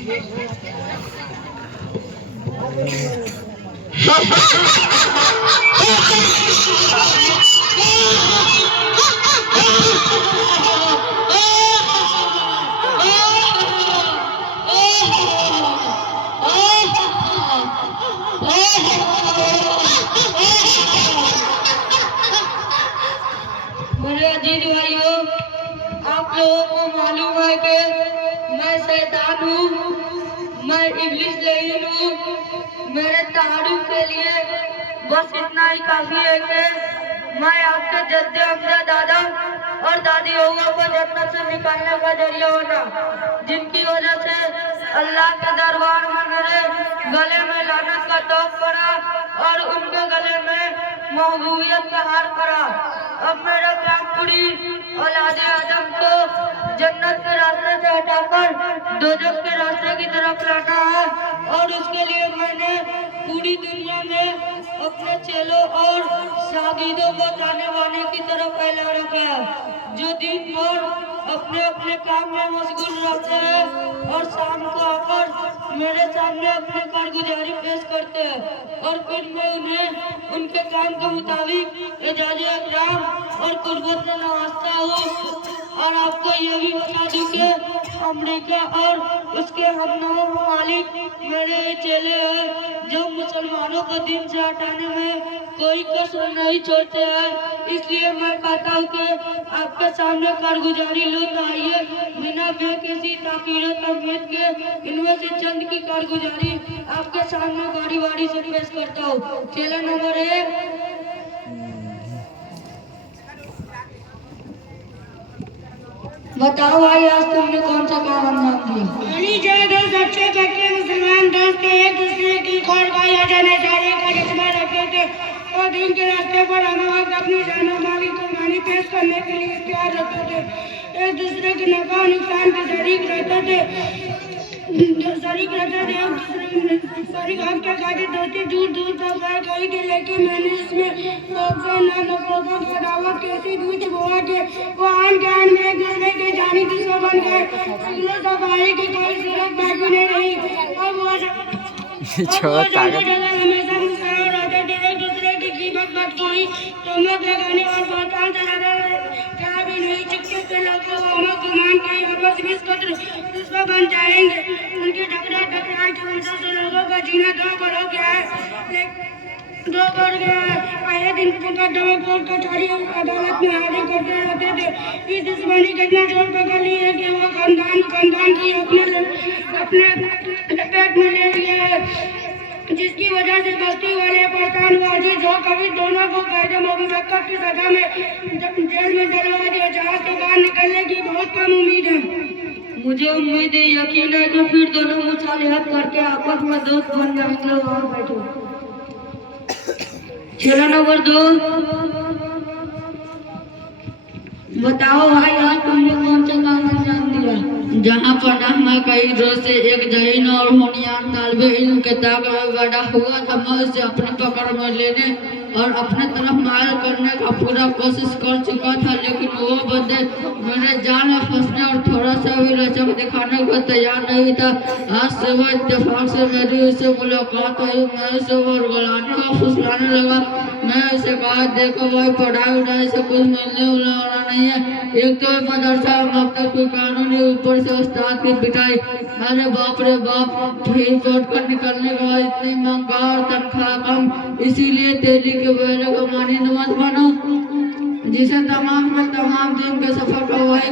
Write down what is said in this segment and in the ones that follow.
मेरे अजीज भाइयों, आप लोगों को मालूम है कि मैं शैतान हूँ, मैं इब्लिस लईन हूँ। मेरे तारुफ के लिए बस इतना ही काफी है कि मैं आपके जद्दे अमजद दादा और दादी होगा को जन्नत से निकालने का जरिया होना, जिनकी वजह से अल्लाह के दरबार में मेरे गले में लानत का तोप पड़ा और उनके गले में महबूबियत का हार पड़ा। अब मेरा काम पूरी औलादे आदम को जन्नत के रास्ते से हटाकर दोजख के रास्ते की तरफ लाना है, और उसके लिए मैंने पूरी दुनिया में अपने चेलों और शागिदों को जाने वाने की तरफ फैला रखा है, जो दिन भर अपने अपने काम में मशगूल रहते हैं और शाम को आकर मेरे सामने अपनी कारगुजारी पेश करते हैं, और फिर मैं उन्हें उनके काम के मुताबिक एजाज़ इकराम और कुर्बत से नवाजता हूँ। और आपको यह भी बता दूं कि अमेरिका और उसके हमनामा ममालिक मेरे चेले हैं, जो मुसलमानों को दिन से हटाने में कोई कसर नहीं छोड़ते हैं। इसलिए मैं कहता हूँ कि आपके सामने कारगुजारी लो, तो आइए बिना बेकिसी ताकीर तमहीद के इनमें से चंद की कारगुजारी आपके सामने बारी बारी से पेश करता हूँ। चेला नंबर 1, बताओ भाई, आज तुमने कौन सा काम अंजाम दिया? अली जो दोस्त अच्छे पक्के मुसलमान दोस्त एक दूसरे की खैरखाई हटाने जाने का जज्बा रखते थे और दिन के रास्ते पर हमें वक्त अपनी जान और माल की कुर्बानी पेश करने के लिए तैयार रहते थे। एक दूसरे के नफा नुकसान के शरीक रहते थे शरीक हक के खातिर दोस्ती दूर दूर तक फैल गई थी, लेकिन मैंने इसमें नफरतों की दावत कैसी दूध बोआ के वो आन जान में एक दूसरे के जानी दुश्मन बन गए। सफाई की कोई सूरत बाकी नहीं रही और वो हमेशा मुस्कुराए रहते थे। एक दूसरे की कीमत बदखोरी तोहमत लगाने और बहतान चलाने क्या भी नहीं चिक्के के लोगों को हमें गुमान की आपस में दुश्मन बन जाएंगे। उनकी टकराई की वजह से लोगों का जीना दो बढ़ गया है, दो बढ़ गया है। आए दिन मुकदमे कोर्ट कचहरी अदालत में हाजिर करते रहते थे। इस दुश्मनी के इतना जोर पकड़ ली है कि वो खानदान की अपने लपेट में ले लिया है, जिसकी वजह से बस्ती वाले परेशान हुए। जो कभी दोनों को कैद मुशक्कत की सजा में जेल में डलवा दिया, जहाज से बाहर निकलने की बहुत कम उम्मीद है। मुझे उम्मीद है, यकीन है कि फिर दोनों मुसालिहत करके आपस में दोस्त बन जाएंगे। वहाँ बैठो। चलो नंबर 2, बताओ भाई, आज तुमने कौन सा काम अंजाम दिया? जहाँ पढ़ा मैं कई रोज से एक जहीन और होनियार तालिबे इल्म के ताक में बड़ा हुआ था। मैं उसे अपनी पकड़ में लेने और अपने तरफ मायल करने का पूरा कोशिश कर चुका था, लेकिन वो बंदे मेरे जाल में फंसने और थोड़ा सा भी लचक दिखाने को तैयार नहीं था। आज से वो इत्तेफाक से मेरी उससे मुलाकात हुई। मैं उसे वरगलाने और फुसलाने लगा। मैं उसे कहा, देखो भाई, पढ़ाई उड़ाई से कुछ मिलने वाला नहीं है। एक तो मदरसा मकतब कोई कानूनी, ऊपर से उस्ताद की पिटाई। अरे बाप रे बाप, फिर कोर्ट कर निकलने के बाद इतनी महंगा और तनख्वाह कम, इसीलिए तेजी के बेले को मानिंद मत बनो, जिसे तमाम दिन के सफर का वही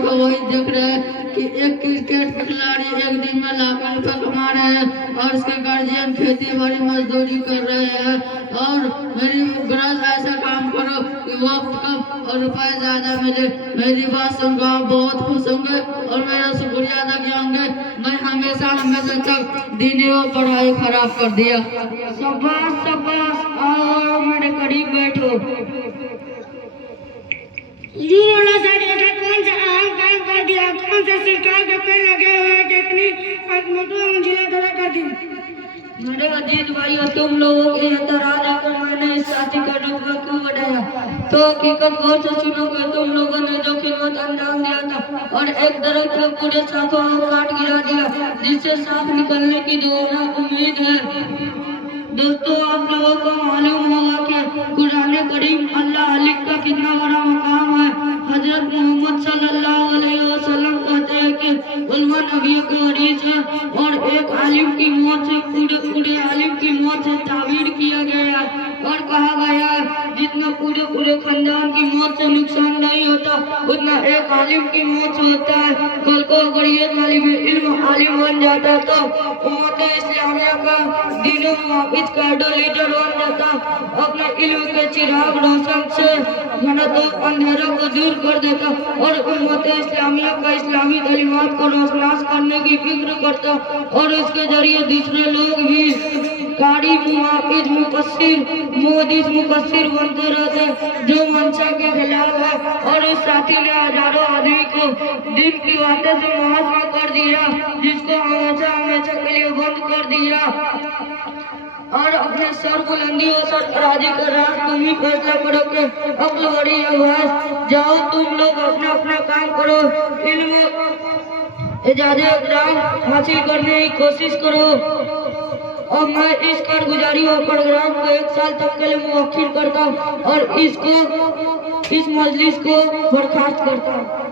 देख रहे हैं कि एक क्रिकेट खिलाड़ी एक दिन में लाखों रुपए कमा रहे हैं और उसके गार्जियन खेती बाड़ी मजदूरी कर रहे हैं। और मेरी गरज ऐसा काम करो कि वक्त कम और रुपए ज्यादा मिले। मेरी बात सुनकर आप बहुत खुश होंगे और मेरा शुक्रिया अदा किएंगे। मैं हमेशा तक दीनी व पढ़ाई खराब कर दिया। शाबाश शाबाश, आओ मेरे करीब बैठो। जी मौला साहब, ऐसा कौन सा अहम काम कर दिया? कौन से सरकार के पेड़ लगे हुए हैं जितनी अजमतों मंजिलें तय कर दी? मेरे अजीज भाइयों, तुम लोगों के एतराज आकर मैंने इस साथी का रुतबा क्यों बढ़ाया? तो हकीकत गौर से सुनोगे, तुम लोगों ने जो खिदमत अंजाम दिया था और एक दरख्त के पूरे शाखों को काट गिरा दिया, जिससे सांप निकलने की दोहरा उम्मीद है। दोस्तों, आप लोगों को मालूम होगा कि कुरान करीम अल्लाह अलिक का कितना बड़ा मकाम है। हजरत मोहम्मद सल्लल्लाहु अलैहि वसल्लम कहते हैं कि उलमा नबियों की हदीस है और एक आलिम की मौत से पूरे आलिम की मौत से ताबीर किया गया और कहा गया जितना पूरे खानदान की मौत से नुकसान नहीं होता, उतना एक आलिम की मौत से होता है। कल को अगर ये तालिब इल्म आलिम बन जाता है तो उम्मत इस्लामिया का दिनों वाकिद कैडोलीटर बन जाता, अपने इल्म के चिराग रोशन से घनत्व अंधेरा को दूर कर देता और उम्मत इस्लामिया का इस्लामी कलिमात को रोशनास करने की फिक्र करता और उसके जरिए दूसरे लोग भी कारी मुआकिद मुफस्सिर मुहद्दिस मुफस्सिर बनते रहते जो मंशा के खिलाफ है। और इस साथी ने हजारों आदमी को दिन की बातें से महात्मा कर दिया, जिसको हमेशा के लिए बंद कर दिया और अपने सर बुलंदी और सरफराजी का राज तुम ही फैसला करोगे। अक्ल बड़ी आवाज, जाओ तुम लोग अपना अपना काम करो, इल्म एजाज़े एग्जाम हासिल करने की कोशिश करो। और मैं इस कारगुजारी और प्रोग्राम को 1 साल तक के लिए मुवक्किल करता हूँ और इस मजलिस को बर्खास्त करता हूँ।